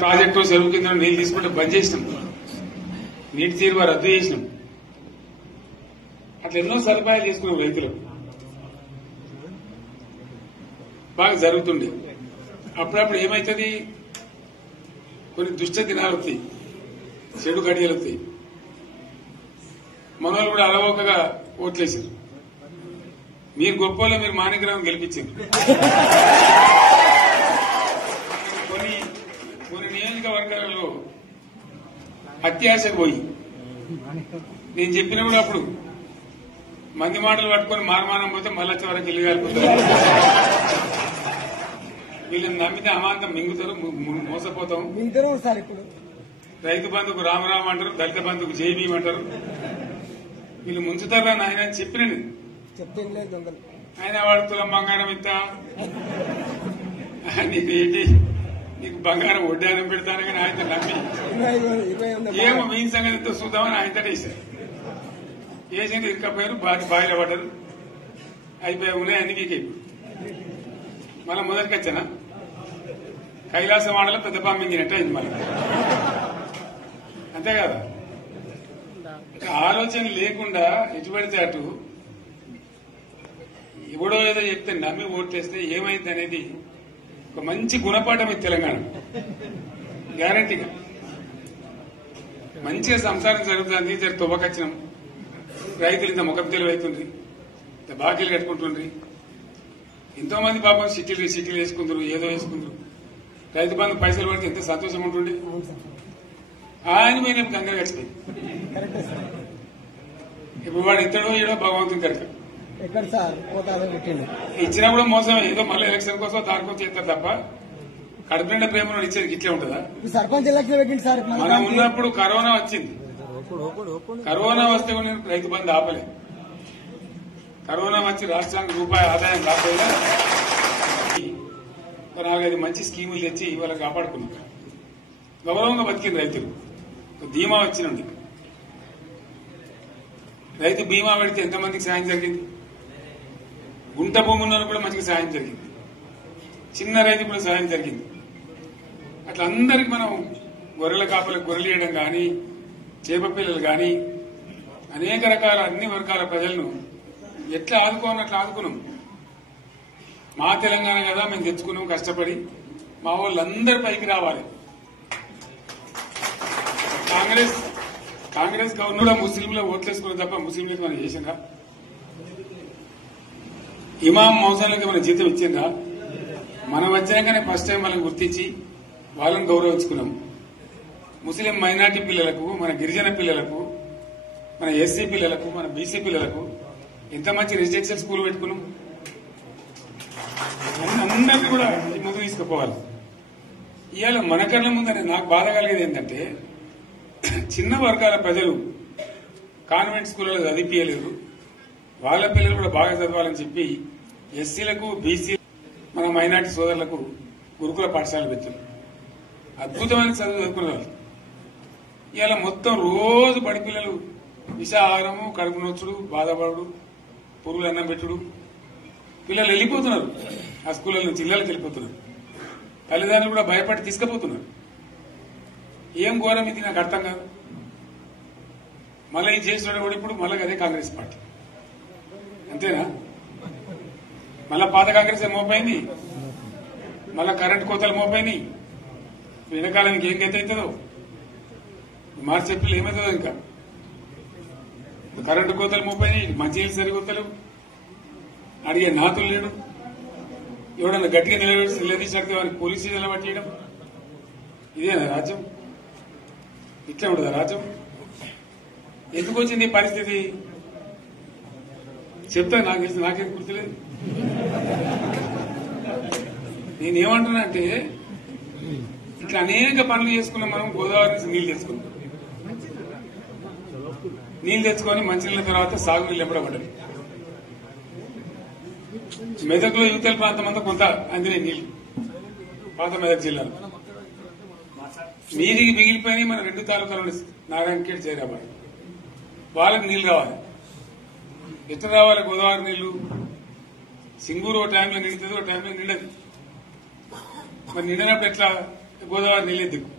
Project చెరువు కింద నీళ్లు తీసుకుంటే బంద్ చేసినాం, నీటి తీరువ రద్దు చేసినాం. అట్లా ఎన్నో సదుపాయాలు చేసుకున్నాం. రైతులకు బాగా జరుగుతుండే. అప్పుడప్పుడు ఏమవుతుంది, కొన్ని దుష్ట దినాలు వస్తాయి, చెడు గడియలు వస్తాయి. మనోళ్ళు కూడా అలవోకగా ఓట్లేసారు. మీరు గొప్పలో మీరు మాణిక్యరావు గెలిపించారు. కొన్ని నియోజకవర్గాలలో అత్యాశకు పోయి నేను చెప్పినప్పుడు అప్పుడు మంది మాటలు పట్టుకొని మారమానం పోతే మళ్ళీ వరకు ఇల్లు కాలిపోతారు. వీళ్ళని నమ్మితే అమాంతం మింగుతారు, మోసపోతాం. రైతు బంధుకు రామరామ అంటారు, దళిత బంధుకు జైబీం అంటారు. వీళ్ళు ముంచుతారా నాయన చెప్పిన ఆయన వాడు తులం బంగారం ఇస్తా, నీకు బంగారం వడ్డానం పెడతాను కానీ ఆయన నమ్మి ఏమో మీ సంగతితో చూద్దామని ఆయన వేశారు. వేసింది ఇరుకపోయారు, బాయిలో పడ్డారు, అయిపోయి ఉన్నాయి అన్ని వీకే. మళ్ళా మొదటికి వచ్చానా కైలాసం ఆడలో పెద్ద పంపించినట్టు అయింది. మళ్ళీ అంతే కదా, ఆలోచన లేకుండా ఎటు పడితే అటు ఎవడో ఏదో చెప్తే నమ్మి ఓట్లేస్తే ఏమైంది అనేది ఒక మంచి గుణపాఠం ఇది తెలంగాణ. గ్యారంటీగా మంచిగా సంసారం జరుగుతుంది. జర తువ్వకచ్చినాం, రైతులు ఇంత ముఖం తెలివైతుండ్రి, ఇంత బాకీలు కట్టుకుంటుండ్రి. ఎంతో మంది పాపం సిటీలు వేసుకుంటారు, ఏదో వేసుకుంటారు. రైతు బంధు పైసలు పడితే ఎంత సంతోషం ఉంటుండే. ఆయన మీద గంగలు కట్టిపోయి ఇప్పుడు వాడు ఇతడో ఏడో భగవంతుని కనుక ఇచ్చినా కూడా మోసం. ఏదో మళ్ళీ ఎలక్షన్ కోసం దానికోసం చేస్తారు తప్ప కడుపు నిండా ప్రేమను ఇచ్చేది ఇట్లే ఉంటుందా? సర్పంచ్ ఎలక్షన్ పెట్టింది సార్. మనం ఉన్నప్పుడు కరోనా వచ్చింది. కరోనా వస్తే కూడా రైతు బంధు ఆపలేదు. కరోనా వచ్చి రాష్ట్రానికి రూపాయి ఆదాయం రాకపోయినా 4-5 మంచి స్కీములు తెచ్చి ఇవాళ కాపాడుకున్నాం. గౌరవంగా బతికింది రైతులు. బీమా వచ్చినండి. రైతు బీమా పెడితే ఎంతమందికి సాయం జరిగింది? గుంట భూమి ఉన్న కూడా మంచిగా సాయం జరిగింది. చిన్న రైతు కూడా సాయం జరిగింది. అట్లా అందరికి మనం గొర్రెల కాపలకు గొర్రెలు వేయడం కానీ, చేప పిల్లలు కానీ, అనేక రకాల అన్ని వర్గాల ప్రజలను ఎట్లా ఆదుకోవాలని అట్లా ఆదుకున్నాం. మా తెలంగాణ కదా మేము తెచ్చుకున్నాం కష్టపడి. మా వాళ్ళందరి పైకి రావాలి. కాంగ్రెస్ గవర్నర్ ముస్లింలు ఓట్లేసుకున్న తప్ప ముస్లింలకు మనం చేసిందా? ఇమాం మౌజాలకి మన జీతం ఇచ్చిందా? మనం వచ్చినాకనే ఫస్ట్ టైం వాళ్ళని గుర్తించి వాళ్ళని గౌరవించుకున్నాం. ముస్లిం మైనార్టీ పిల్లలకు, మన గిరిజన పిల్లలకు, మన ఎస్సీ పిల్లలకు, మన బీసీ పిల్లలకు ఎంత మంచి రెసిడెన్షియల్ స్కూల్ పెట్టుకున్నాం. అందరినీ కూడా ముందు తీసుకుపోవాలి. ఇవాళ మన కళ్ళ ముందని నాకు బాధ కలిగేది ఏంటంటే, చిన్న వర్గాల ప్రజలు కాన్వెంట్ స్కూళ్ళలో చదివించలేరు, వాళ్ళ పిల్లలు కూడా బాగా చదవాలని చెప్పి ఎస్సీలకు, బీసీ, మన మైనార్టీ సోదరులకు గురుకుల పాఠశాలలు పెట్టారు. అద్భుతమైన చదువు చదువుకునే వాళ్ళు. ఇవాళ మొత్తం రోజు బడి పిల్లలు విషాహారము, కడుపు నొచ్చుడు, బాధపడు, పురుగులు అన్నం పెట్టుడు. పిల్లలు వెళ్లిపోతున్నారు, ఆ స్కూళ్ళ నుంచి ఇళ్లకి వెళ్ళిపోతున్నారు. తల్లిదండ్రులు కూడా భయపడి తీసుకుపోతున్నారు. ఏం ఘోరం ఇది నాకు అర్థం కాదు. మళ్ళీ ఇది చేసిన కూడా ఇప్పుడు మళ్ళీ అదే కాంగ్రెస్ పార్టీ. అంతేనా? మళ్ళా పాత కాంగ్రెస్ మోపైంది, మళ్ళా కరెంటు కోతలు మోపైనాయి. వెనకాలం ఇంకేం గతి అవుతుందో మార్చి చెప్పి ఏమవుతుందో. ఇంకా కరెంటు కోతలు మోపైనాయి, మంచినీళ్ళు సరికొత్తలు, అడిగే నాతులు లేడు. ఎవడన్నా గట్టిగా నిలదీసినట్టు వారికి పోలీసు నిలబట్టేయడం. ఇదేనా రాజ్యం? ఇట్లా ఉండదా రాజ్యం? ఎందుకు వచ్చింది ఈ పరిస్థితి చెప్తా. నాకేం గుర్తులేదు. నేనేమంటున్నానంటే, ఇట్లా అనేక పనులు చేసుకున్నాం మనం. గోదావరి నుంచి నీళ్లు తెచ్చుకున్నాం. నీళ్లు తెచ్చుకొని మంచినీళ్ళ తర్వాత సాగునీళ్ళు ఎంబడబడ్డాయి. మెదక్లో యువతల ప్రాంతం అంతా కొంత అందినే నీళ్లు, పాత మెదక్ జిల్లాలో. నీటికి మిగిలిపోయినాయి మన 2 తాలూకాలు, నారాయణఖేడ్, జైరాబాద్. వాళ్ళకి నీళ్లు కావాలి. ఎట్లా రావాలి గోదావరి నీళ్లు? సింగూరు ఓ టైంలో నిండుతుంది, ఓ టైంలో నిండదు. మరి నిండినప్పుడు ఎట్లా? గోదావరి నీళ్ళే దిక్కు